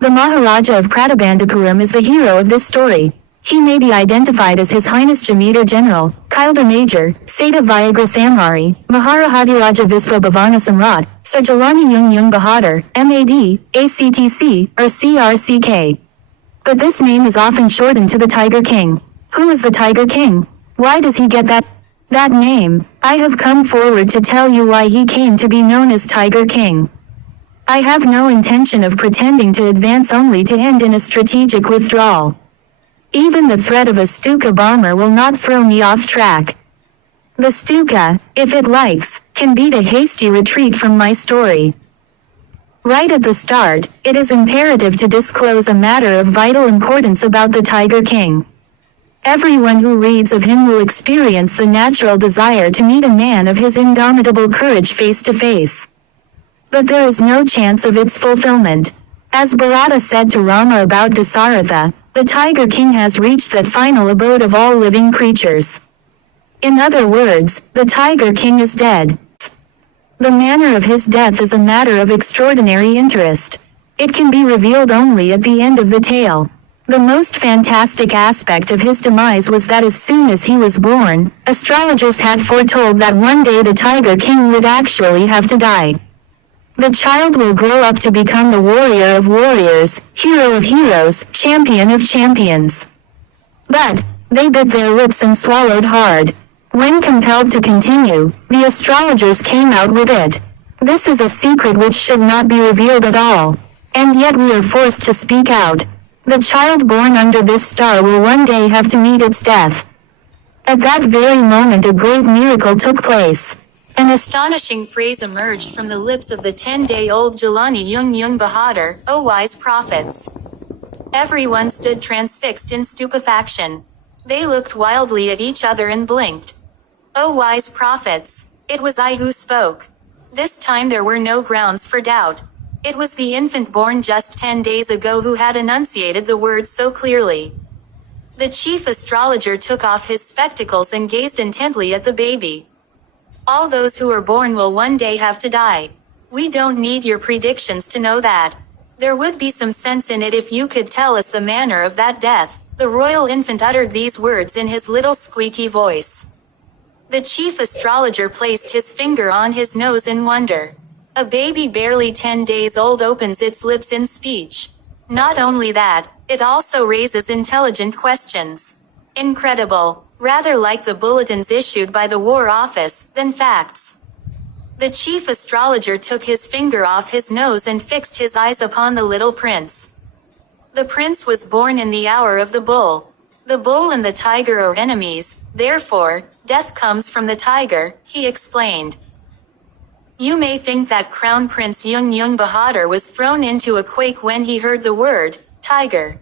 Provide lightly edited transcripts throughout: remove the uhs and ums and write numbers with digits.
The Maharaja of Pratabandapuram is the hero of this story. He may be identified as His Highness Jamidar General, Kildar Major, Sata Vyagra Samhari, Maharahadiraja Viswabhavana Samrat, Sir Jalani Jung Bahadur, MAD, ACTC, or CRCK. But this name is often shortened to the Tiger King. Who is the Tiger King? Why does he get that name? I have come forward to tell you why he came to be known as Tiger King. I have no intention of pretending to advance only to end in a strategic withdrawal. Even the threat of a Stuka bomber will not throw me off track. The Stuka, if it likes, can beat a hasty retreat from my story. Right at the start, it is imperative to disclose a matter of vital importance about the Tiger King. Everyone who reads of him will experience the natural desire to meet a man of his indomitable courage face to face. But there is no chance of its fulfillment. As Bharata said to Rama about Dasaratha, the Tiger King has reached that final abode of all living creatures. In other words, the Tiger King is dead. The manner of his death is a matter of extraordinary interest. It can be revealed only at the end of the tale. The most fantastic aspect of his demise was that as soon as he was born, astrologers had foretold that one day the Tiger King would actually have to die. The child will grow up to become the warrior of warriors, hero of heroes, champion of champions. But they bit their lips and swallowed hard. When compelled to continue, the astrologers came out with it. This is a secret which should not be revealed at all. And yet we are forced to speak out. The child born under this star will one day have to meet its death. At that very moment a great miracle took place. An astonishing phrase emerged from the lips of the 10-day-old Jalani Jung Bahadur, O wise prophets. Everyone stood transfixed in stupefaction. They looked wildly at each other and blinked. O wise prophets, it was I who spoke. This time there were no grounds for doubt. It was the infant born just 10 days ago who had enunciated the words so clearly. The chief astrologer took off his spectacles and gazed intently at the baby. All those who are born will one day have to die. We don't need your predictions to know that. There would be some sense in it if you could tell us the manner of that death. The royal infant uttered these words in his little squeaky voice. The chief astrologer placed his finger on his nose in wonder. A baby barely 10 days old opens its lips in speech. Not only that, it also raises intelligent questions. Incredible. Rather like the bulletins issued by the War Office than facts. The chief astrologer took his finger off his nose and fixed his eyes upon the little prince. The prince was born in the hour of the bull. The bull and the tiger are enemies, therefore, death comes from the tiger, he explained. You may think that Crown Prince Jung Bahadur was thrown into a quake when he heard the word, tiger.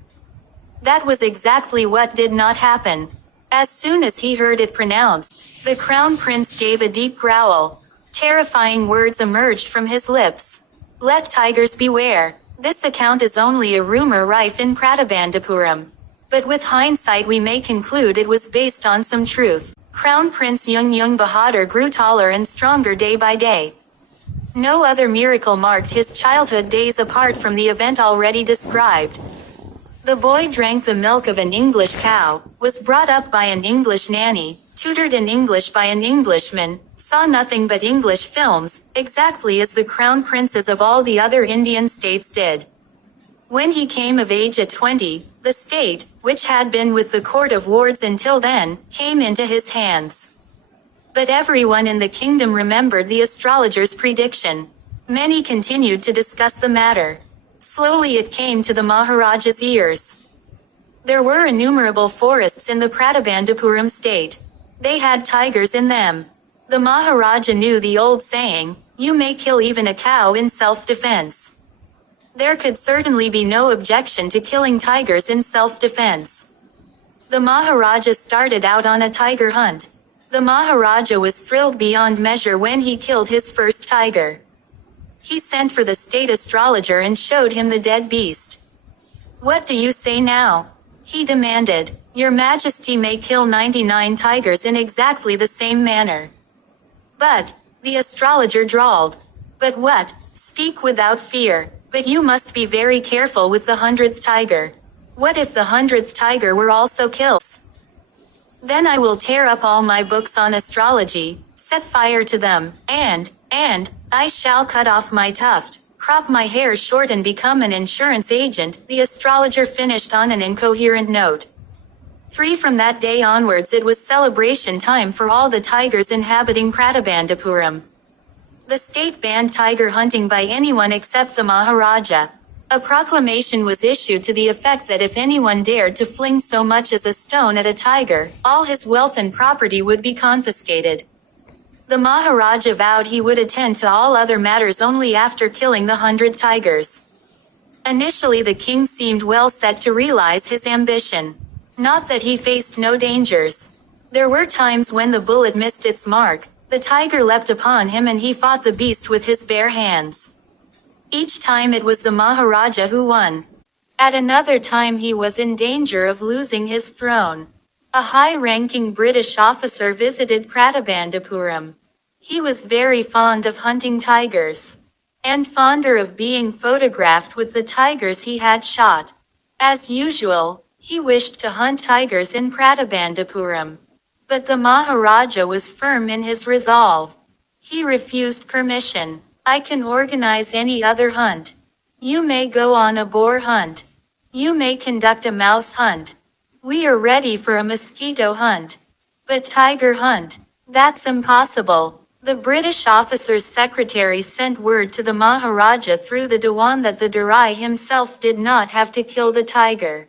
That was exactly what did not happen. As soon as he heard it pronounced, the crown prince gave a deep growl. Terrifying words emerged from his lips. Let tigers beware. This account is only a rumor rife in Pratabandapuram. But with hindsight we may conclude it was based on some truth. Crown Prince Jung Bahadur grew taller and stronger day by day. No other miracle marked his childhood days apart from the event already described. The boy drank the milk of an English cow, was brought up by an English nanny, tutored in English by an Englishman, saw nothing but English films, exactly as the crown princes of all the other Indian states did. When he came of age at 20, the state, which had been with the court of wards until then, came into his hands. But everyone in the kingdom remembered the astrologer's prediction. Many continued to discuss the matter. Slowly it came to the Maharaja's ears. There were innumerable forests in the Pratabandapuram state. They had tigers in them. The Maharaja knew the old saying, you may kill even a cow in self-defense. There could certainly be no objection to killing tigers in self-defense. The Maharaja started out on a tiger hunt. The Maharaja was thrilled beyond measure when he killed his first tiger. He sent for the state astrologer and showed him the dead beast. What do you say now? He demanded. Your Majesty may kill 99 tigers in exactly the same manner. But, the astrologer drawled. But what? Speak without fear. But you must be very careful with the 100th tiger. What if the 100th tiger were also killed? Then I will tear up all my books on astrology, set fire to them, and I shall cut off my tuft, crop my hair short and become an insurance agent," the astrologer finished on an incoherent note. From that day onwards it was celebration time for all the tigers inhabiting Pratabandapuram. The state banned tiger hunting by anyone except the Maharaja. A proclamation was issued to the effect that if anyone dared to fling so much as a stone at a tiger, all his wealth and property would be confiscated. The Maharaja vowed he would attend to all other matters only after killing the 100 tigers. Initially the king seemed well set to realize his ambition. Not that he faced no dangers. There were times when the bullet missed its mark, the tiger leapt upon him and he fought the beast with his bare hands. Each time it was the Maharaja who won. At another time he was in danger of losing his throne. A high-ranking British officer visited Pratabandapuram. He was very fond of hunting tigers, and fonder of being photographed with the tigers he had shot. As usual, he wished to hunt tigers in Pratabandapuram. But the Maharaja was firm in his resolve. He refused permission. "I can organize any other hunt. You may go on a boar hunt. You may conduct a mouse hunt. We are ready for a mosquito hunt. But tiger hunt, that's impossible." The British officer's secretary sent word to the Maharaja through the Dewan that the Durai himself did not have to kill the tiger.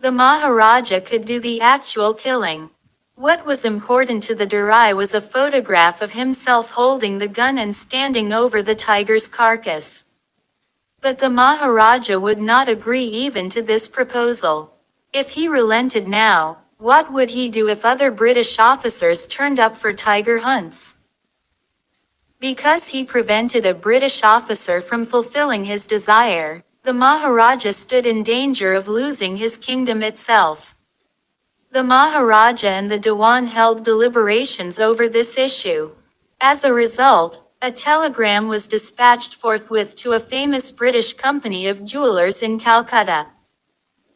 The Maharaja could do the actual killing. What was important to the Durai was a photograph of himself holding the gun and standing over the tiger's carcass. But the Maharaja would not agree even to this proposal. If he relented now, what would he do if other British officers turned up for tiger hunts? Because he prevented a British officer from fulfilling his desire, the Maharaja stood in danger of losing his kingdom itself. The Maharaja and the Dewan held deliberations over this issue. As a result, a telegram was dispatched forthwith to a famous British company of jewelers in Calcutta.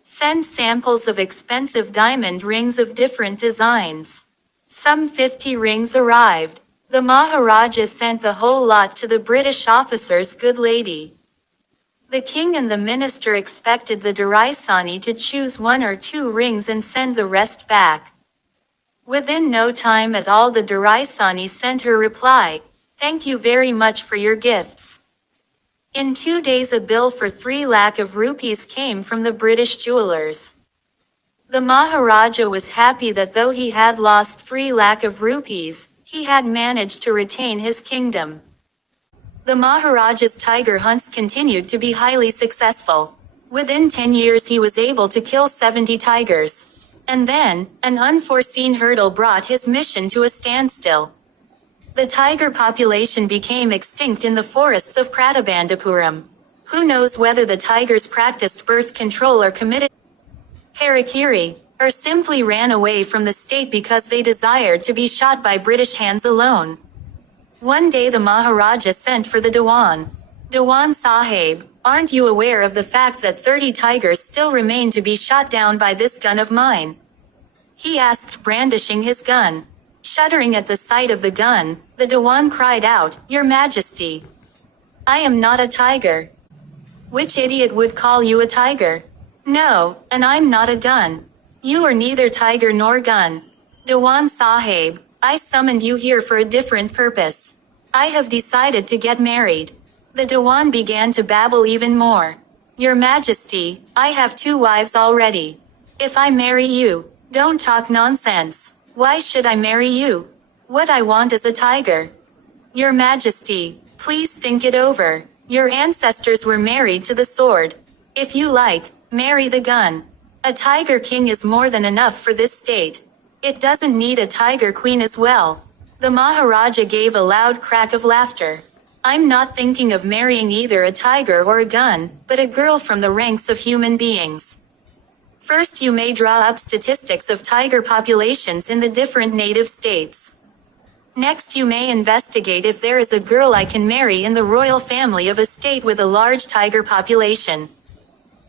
"Send samples of expensive diamond rings of different designs." Some 50 rings arrived. The Maharaja sent the whole lot to the British officer's good lady. The king and the minister expected the Duraisani to choose 1 or 2 rings and send the rest back. Within no time at all the Duraisani sent her reply, "Thank you very much for your gifts." In 2 days a bill for 3 lakh of rupees came from the British jewelers. The Maharaja was happy that though he had lost 3 lakh of rupees, he had managed to retain his kingdom. The Maharaja's tiger hunts continued to be highly successful. Within 10 years he was able to kill 70 tigers. And then, an unforeseen hurdle brought his mission to a standstill. The tiger population became extinct in the forests of Pratabandapuram. Who knows whether the tigers practiced birth control or committed harakiri, or simply ran away from the state because they desired to be shot by British hands alone. One day the Maharaja sent for the Dewan. "Dewan Sahib, aren't you aware of the fact that 30 tigers still remain to be shot down by this gun of mine?" he asked, brandishing his gun. Shuddering at the sight of the gun, the Dewan cried out, "Your Majesty, I am not a tiger." "Which idiot would call you a tiger?" "No, and I'm not a gun." "You are neither tiger nor gun." "Dewan Sahib, I summoned you here for a different purpose. I have decided to get married." The Dewan began to babble even more. "Your Majesty, I have 2 wives already. If I marry you, don't talk nonsense. Why should I marry you? What I want is a tiger." "Your Majesty, please think it over. Your ancestors were married to the sword. If you like, marry the gun. A tiger king is more than enough for this state. It doesn't need a tiger queen as well." The Maharaja gave a loud crack of laughter. "I'm not thinking of marrying either a tiger or a gun, but a girl from the ranks of human beings. First you may draw up statistics of tiger populations in the different native states. Next, you may investigate if there is a girl I can marry in the royal family of a state with a large tiger population.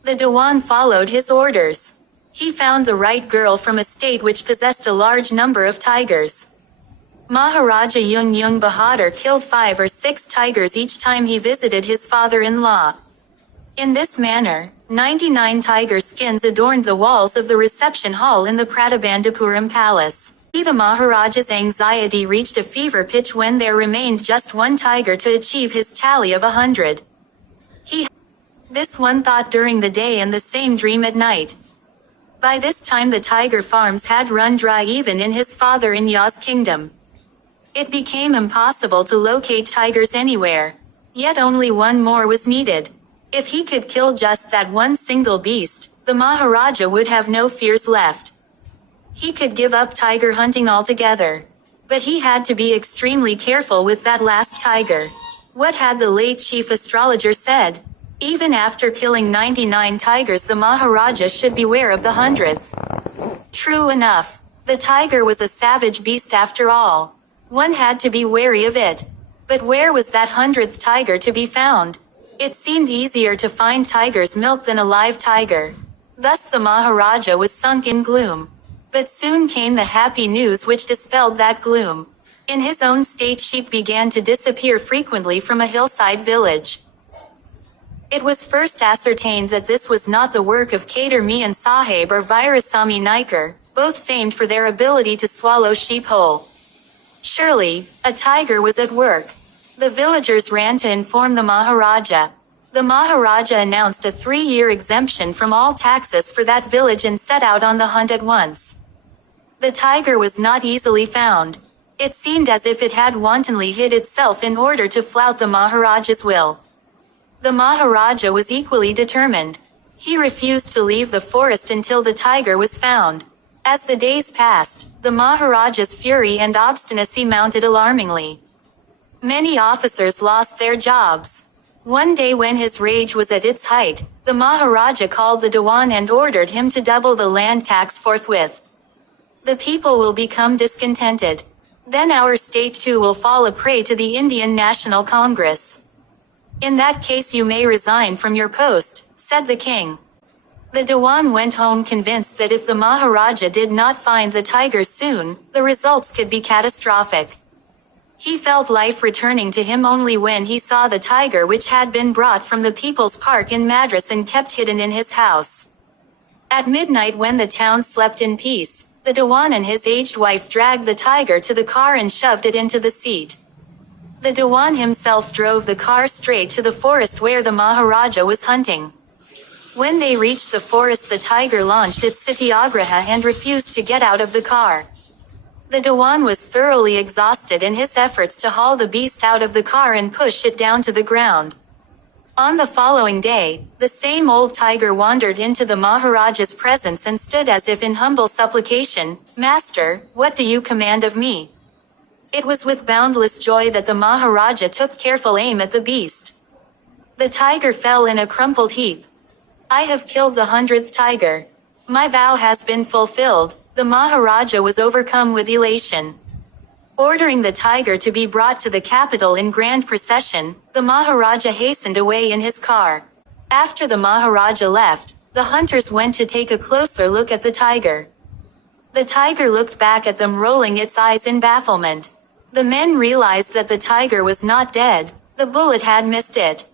The Dewan followed his orders. He found the right girl from a state which possessed a large number of tigers. Maharaja Jung Bahadur killed 5 or 6 tigers each time he visited his father-in-law. In this manner, 99 tiger skins adorned the walls of the reception hall in the Pratabandapuram palace. The Maharaja's anxiety reached a fever pitch when there remained just one tiger to achieve his tally of 100. This one thought during the day and the same dream at night. By this time the tiger farms had run dry even in his father-in-law's kingdom. It became impossible to locate tigers anywhere. Yet only one more was needed. If he could kill just that one single beast, the Maharaja would have no fears left. He could give up tiger hunting altogether. But he had to be extremely careful with that last tiger. What had the late chief astrologer said? Even after killing 99 tigers, the Maharaja should beware of the 100th. True enough. The tiger was a savage beast after all. One had to be wary of it. But where was that 100th tiger to be found? It seemed easier to find tiger's milk than a live tiger. Thus the Maharaja was sunk in gloom. But soon came the happy news which dispelled that gloom. In his own state, sheep began to disappear frequently from a hillside village. It was first ascertained that this was not the work of Kader Mian Sahib or Virasamy Naikar, both famed for their ability to swallow sheep whole. Surely, a tiger was at work. The villagers ran to inform the Maharaja. The Maharaja announced a 3-year exemption from all taxes for that village and set out on the hunt at once. The tiger was not easily found. It seemed as if it had wantonly hid itself in order to flout the Maharaja's will. The Maharaja was equally determined. He refused to leave the forest until the tiger was found. As the days passed, the Maharaja's fury and obstinacy mounted alarmingly. Many officers lost their jobs. One day when his rage was at its height, the Maharaja called the Dewan and ordered him to double the land tax forthwith. The people will become discontented. Then our state too will fall a prey to the Indian National Congress. In that case you may resign from your post, said the king. The Dewan went home convinced that if the Maharaja did not find the tiger soon, the results could be catastrophic. He felt life returning to him only when he saw the tiger which had been brought from the People's Park in Madras and kept hidden in his house. At midnight, when the town slept in peace, the Dewan and his aged wife dragged the tiger to the car and shoved it into the seat. The Dewan himself drove the car straight to the forest where the Maharaja was hunting. When they reached the forest, the tiger launched its satyagraha and refused to get out of the car. The Dewan was thoroughly exhausted in his efforts to haul the beast out of the car and push it down to the ground. On the following day, the same old tiger wandered into the Maharaja's presence and stood as if in humble supplication, "Master, what do you command of me?" It was with boundless joy that the Maharaja took careful aim at the beast. The tiger fell in a crumpled heap. "I have killed the 100th tiger. My vow has been fulfilled." The Maharaja was overcome with elation. Ordering the tiger to be brought to the capital in grand procession, the Maharaja hastened away in his car. After the Maharaja left, the hunters went to take a closer look at the tiger. The tiger looked back at them, rolling its eyes in bafflement. The men realized that the tiger was not dead. The bullet had missed it.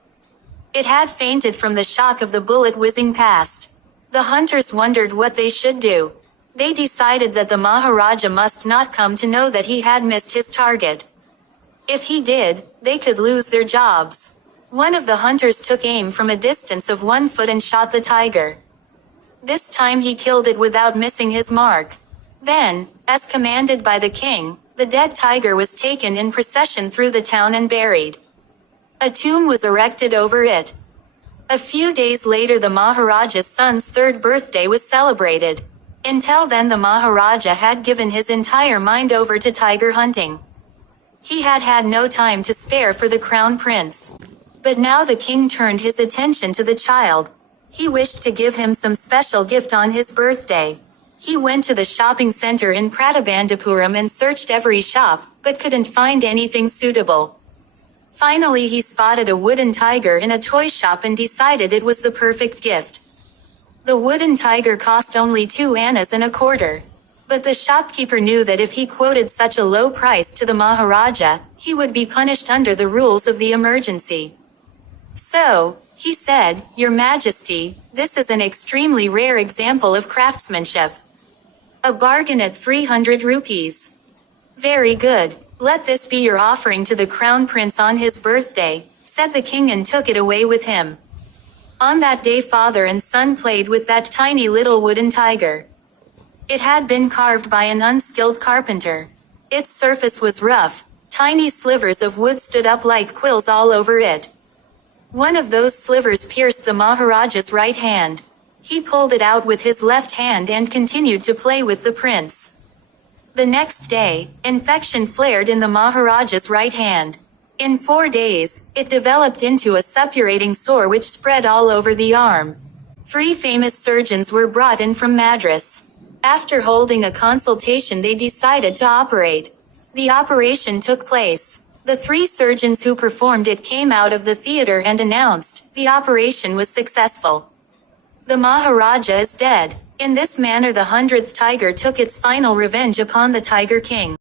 It had fainted from the shock of the bullet whizzing past. The hunters wondered what they should do. They decided that the Maharaja must not come to know that he had missed his target. If he did, they could lose their jobs. One of the hunters took aim from a distance of 1 foot and shot the tiger. This time he killed it without missing his mark. Then, as commanded by the king, the dead tiger was taken in procession through the town and buried. A tomb was erected over it. A few days later, the Maharaja's son's 3rd birthday was celebrated. Until then, the Maharaja had given his entire mind over to tiger hunting. He had had no time to spare for the crown prince. But now the king turned his attention to the child. He wished to give him some special gift on his birthday. He went to the shopping center in Pratabandapuram and searched every shop, but couldn't find anything suitable. Finally, he spotted a wooden tiger in a toy shop and decided it was the perfect gift. The wooden tiger cost only 2 annas and a quarter. But the shopkeeper knew that if he quoted such a low price to the Maharaja, he would be punished under the rules of the emergency. So, he said, "Your Majesty, this is an extremely rare example of craftsmanship. A bargain at 300 rupees. Very good. Let this be your offering to the crown prince on his birthday," said the king and took it away with him. On that day, father and son played with that tiny little wooden tiger. It had been carved by an unskilled carpenter. Its surface was rough. Tiny slivers of wood stood up like quills all over it. One of those slivers pierced the Maharaja's right hand. He pulled it out with his left hand and continued to play with the prince. The next day, infection flared in the Maharaja's right hand. In 4 days, it developed into a suppurating sore which spread all over the arm. 3 famous surgeons were brought in from Madras. After holding a consultation, they decided to operate. The operation took place. The 3 surgeons who performed it came out of the theater and announced, "The operation was successful. The Maharaja is dead." In this manner, the 100th tiger took its final revenge upon the Tiger King.